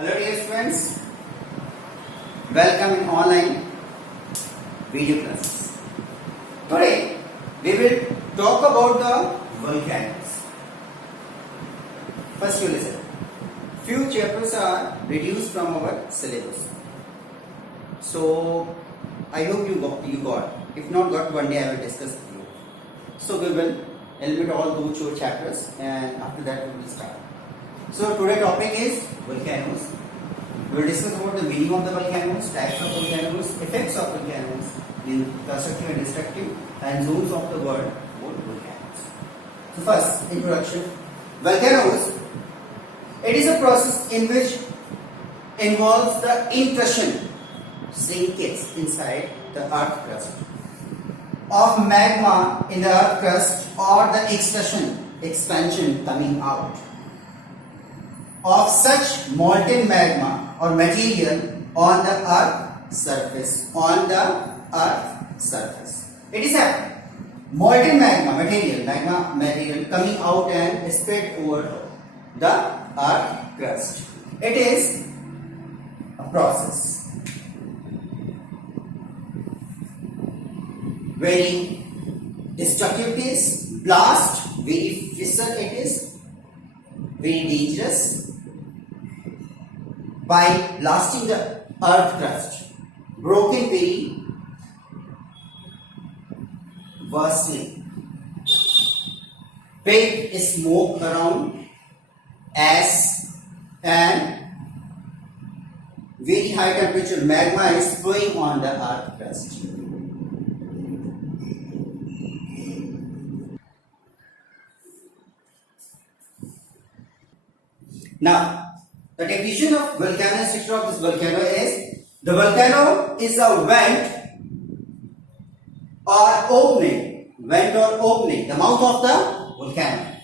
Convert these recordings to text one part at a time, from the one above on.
Hello dear students, welcome in online video classes. Today we will talk about the volcanoes. First you listen. Few chapters are reduced from our syllabus. So I hope you got. If not got, one day I will discuss with you. So we will eliminate all those two chapters and after that we will start. So today topic is volcanoes. We will discuss about the meaning of the volcanoes, types of volcanoes, effects of volcanoes, in constructive and destructive, and zones of the world about volcanoes. So first, introduction. Volcanoes. It is a process in which involves the intrusion, shrinkage inside the earth crust of magma in the earth crust or the expansion coming out of such molten magma or material on the earth surface. It is a molten magma material coming out and spread over the earth crust. It is a process. Very destructive it is, blast, very fissile it is, very dangerous. By blasting the earth crust, broken very vastly. Big smoke around, ash and very high temperature magma is flowing on the earth crust. Now, the definition of volcano, structure of this volcano is: the volcano is a vent or opening, the mouth of the volcano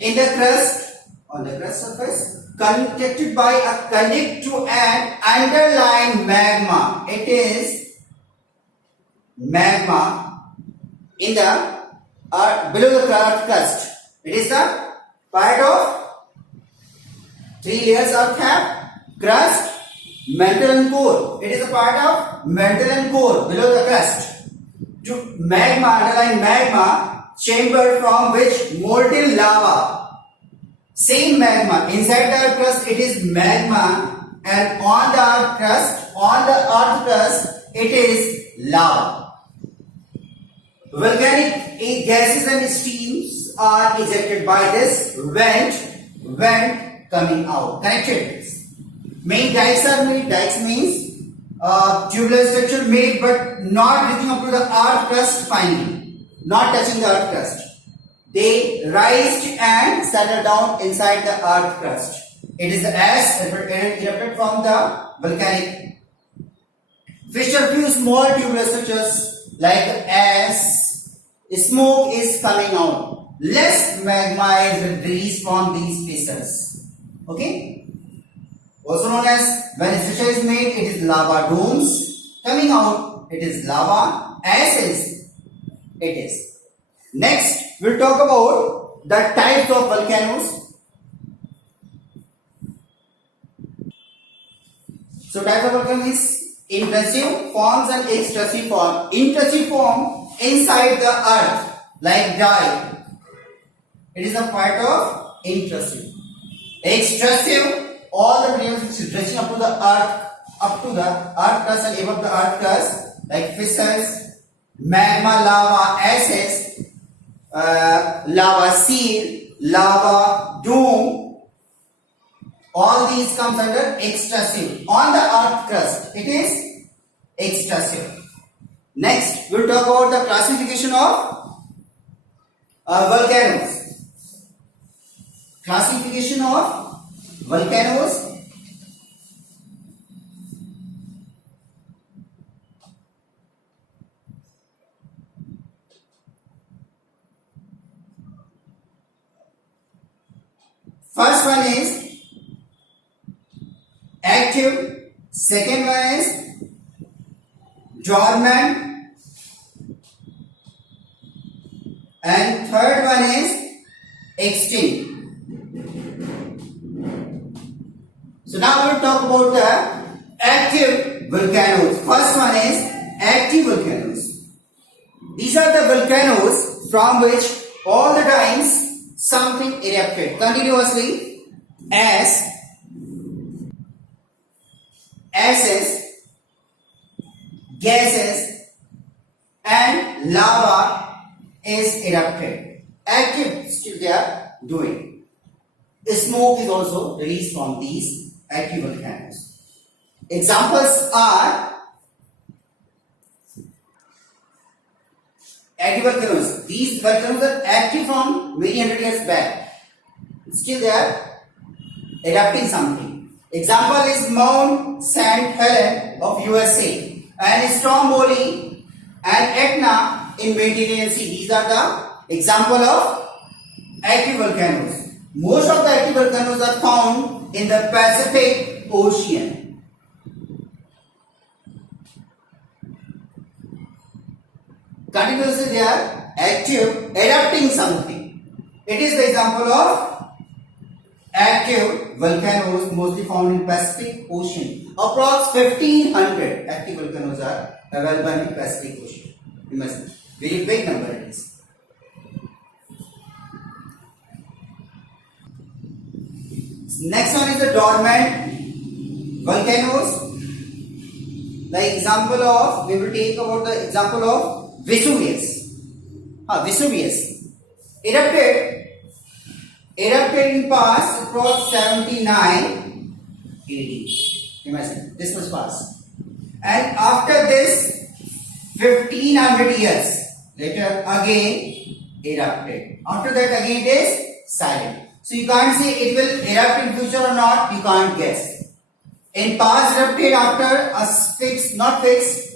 in the crust, on the crust surface, connected by a conduit to an underlying magma. It is magma in the below the earth crust. It is the part of three layers earth have: crust, mantle and core. It is a part of mantle and core below the crust. To magma, underlying magma chamber from which molten lava. Same magma inside the earth crust. It is magma, and on the earth crust, it is lava. Volcanic gases and steams are ejected by this vent coming out. Connected. Main dikes are made. Dikes means tubular structure made but not reaching up to the earth crust finally. Not touching the earth crust. They rise and settle down inside the earth crust. It is the ash erupted from the volcanic fissure. Few small tubular structures like ash. Smoke is coming out. Less magma is released from these fissures. Okay, also known as when a fissure is made, it is lava domes coming out. It is lava ashes. It is. Next, we'll talk about the types of volcanoes. So, types of volcanoes is intrusive forms and extrusive form. Intrusive form inside the earth, like dike. It is a part of intrusive. Extrusive, all the materials which is reaching up to the earth crust and above the earth crust, like fissures, magma, lava, ashes, lava seal, lava dome. All these comes under extrusive. On the earth crust, it is extrusive. Next, we'll talk about the classification of volcanoes. Classification of volcanoes. First one is active. Second one is dormant. And third one is extinct. So now we will talk about the active volcanoes. First one is active volcanoes. These are the volcanoes from which all the times something erupted continuously as acids, gases and lava is erupted. Active still they are doing. Smoke is also released from these active volcanoes. Examples are active volcanoes. These volcanoes are active from many hundred years back. Still they are erupting something. Example is Mount St. Helens of USA and Stromboli and Etna in Mediterranean Sea. These are the example of active volcanoes. Most of the active volcanoes are found in the Pacific Ocean. Continuously they are active, erupting something. It is the example of active volcanoes mostly found in Pacific Ocean. Approx 1500 active volcanoes are available in Pacific Ocean. You must very big number it is. Next one is the dormant volcanoes. The example of, we will take about the example of Vesuvius. Vesuvius erupted in past approx 79 AD. Imagine this was past, and after this 1500 years later again erupted. After that again it is silent. So you can't say it will erupt in future or not. You can't guess. In past erupted after a fixed, not fixed,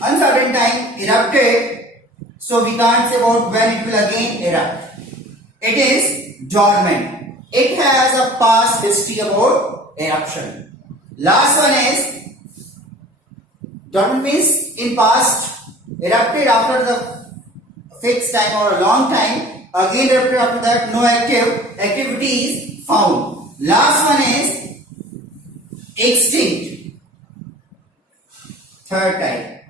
uncertain time erupted. So we can't say about when it will again erupt. It is dormant. It has a past history about eruption. Last one is dormant means in past erupted after the fixed time or a long time. Again erupted after that, no activity is found. Last one is extinct. Third type.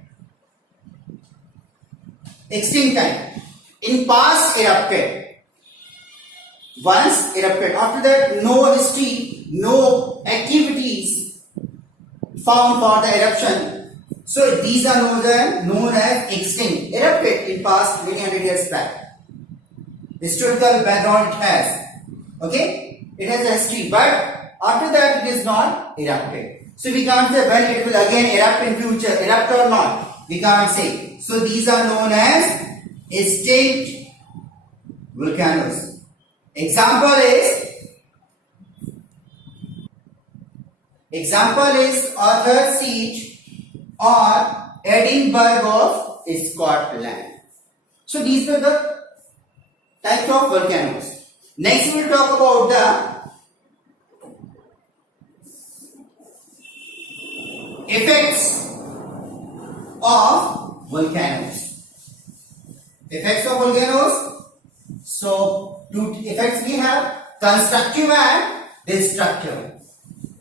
Extinct type. In past erupted. Once erupted. After that, no history, no activities found for the eruption. So these are known as extinct. Erupted in past many hundred years back. Historical background it has. Okay? It has a history, but after that it is not erupted. So we can't say when it will again erupt in future, erupt or not. We can't say. So these are known as extinct volcanoes. Example is Arthur's Seat or Edinburgh of Scotland. So these were the types of volcanoes. Next we will talk about the effects of volcanoes. Effects of volcanoes. So two effects we have, constructive and destructive.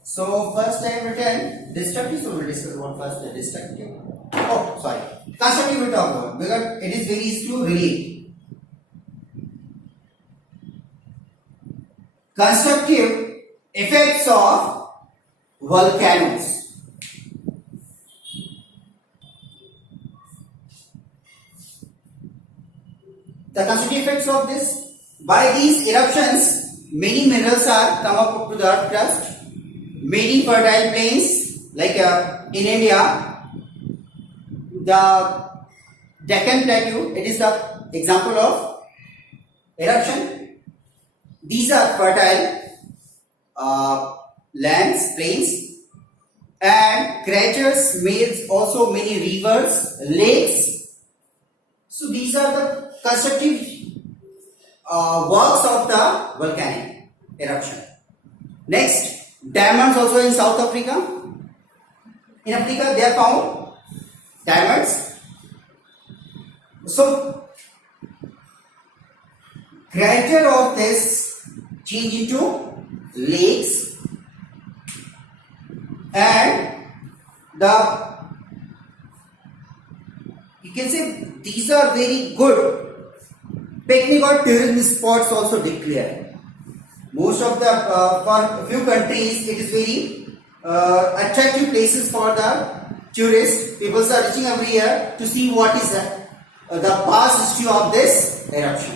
So first I have written destructive, so we will discuss about first the destructive. Oh, sorry. Constructive we will talk about because it is very easy to relate. Constructive effects of volcanoes. The constructive effects of this, by these eruptions, many minerals are come up to the earth crust. Many fertile plains, like in India, the Deccan Plateau, it is the example of eruption. These are fertile lands, plains, and craters, also many rivers, lakes. So these are the constructive works of the volcanic eruption. Next, diamonds also in South Africa. In Africa, they are found diamonds. So, crater of this change into lakes and the you can say these are very good picnic or tourism spots also declared. Most of the for few countries it is very attractive places for the tourists. People are reaching every year to see what is the past history of this eruption.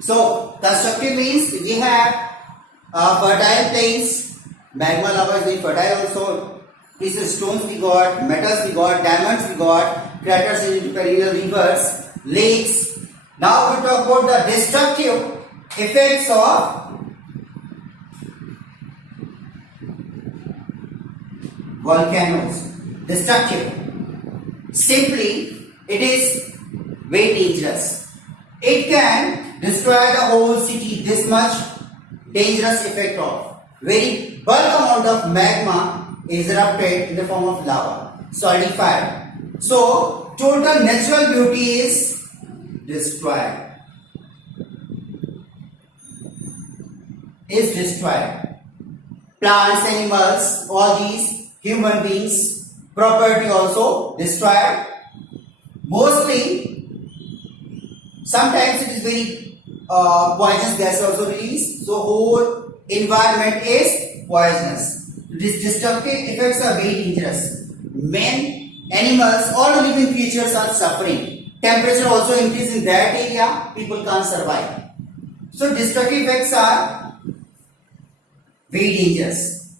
So constructive means we have fertile plains, magma lava is very fertile also. Precious stones we got, metals we got, diamonds we got, craters into perennial rivers, lakes. Now we talk about the destructive effects of volcanoes. Destructive. Simply, it is very dangerous. It can destroy the whole city. This much dangerous effect of very bulk amount of magma is erupted in the form of lava, solidified. So total natural beauty is destroyed. Plants, animals, all these human beings, property also destroyed. Mostly, sometimes it is very poisonous gas also released. So whole environment is poisonous. These destructive effects are very dangerous. Men, animals, all living creatures are suffering. Temperature also increase in that area. People can't survive. So destructive effects are very dangerous.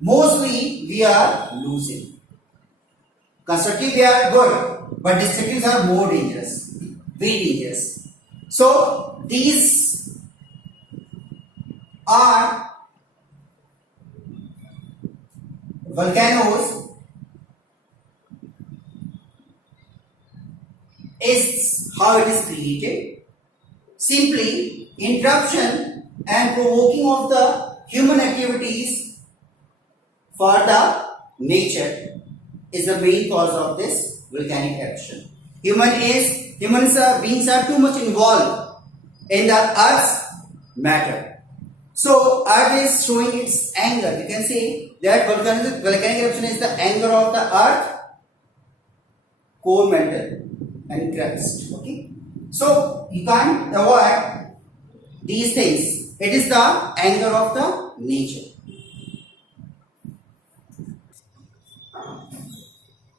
Mostly we are losing. Constructive we are good, but destructives are more dangerous. Very dangerous. So these are volcanoes is how it is created. Simply interruption and provoking of the human activities for the nature is the main cause of this volcanic eruption. Beings are too much involved in the earth's matter. So earth is showing its anger. You can say that volcanic eruption is the anger of the earth, core, mantle and crust. Okay. So you can't avoid these things. It is the anger of the nature.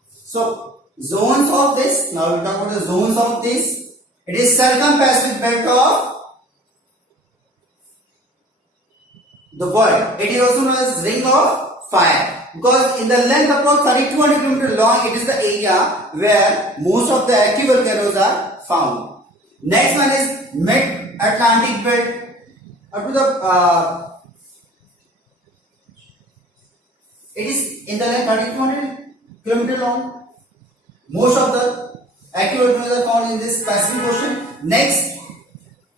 So zones of this. Now we talk about the zones of this. It is circum-Pacific belt of the world. It is also known as ring of fire because in the length approx 3200 km long, it is the area where most of the active volcanoes are found. Next one is mid-Atlantic belt up to the it is in the length 3200 km long. Most of the active volcanoes are found in this Pacific Ocean. Next,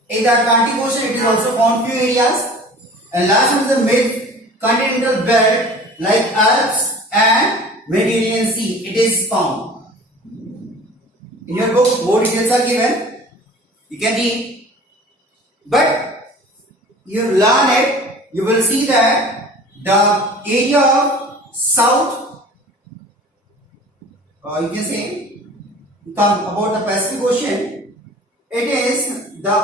in the Atlantic Ocean, it is also found few areas. And last one is the mid-continental belt like Alps and Mediterranean Sea. It is found. In your book, more details are given. You can read. But you learn it, you will see that the area of south, you can say, about the Pacific Ocean, it is the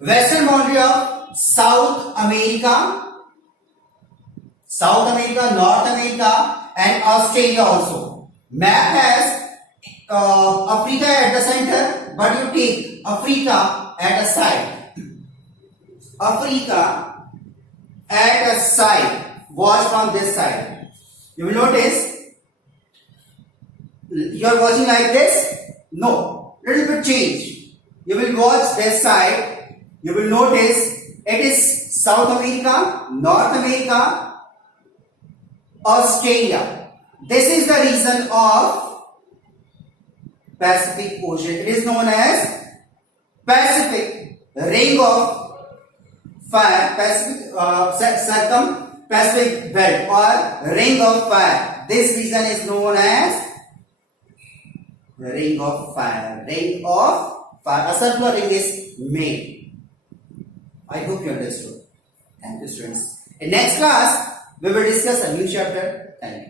western boundary of South America, North America and Australia also. Map has Africa at the center, but you take Africa at a side. Watch from this side. You will notice you are watching like this. No, little bit change. You will watch this side. You will notice it is South America, North America, Australia. This is the region of Pacific Ocean. It is known as Pacific Ring of Fire, Circum-Pacific Belt or Ring of Fire. This region is known as the Ring of Fire. A circular ring is made. I hope you understood. Thank you, students. In next class, we will discuss a new chapter. Thank you.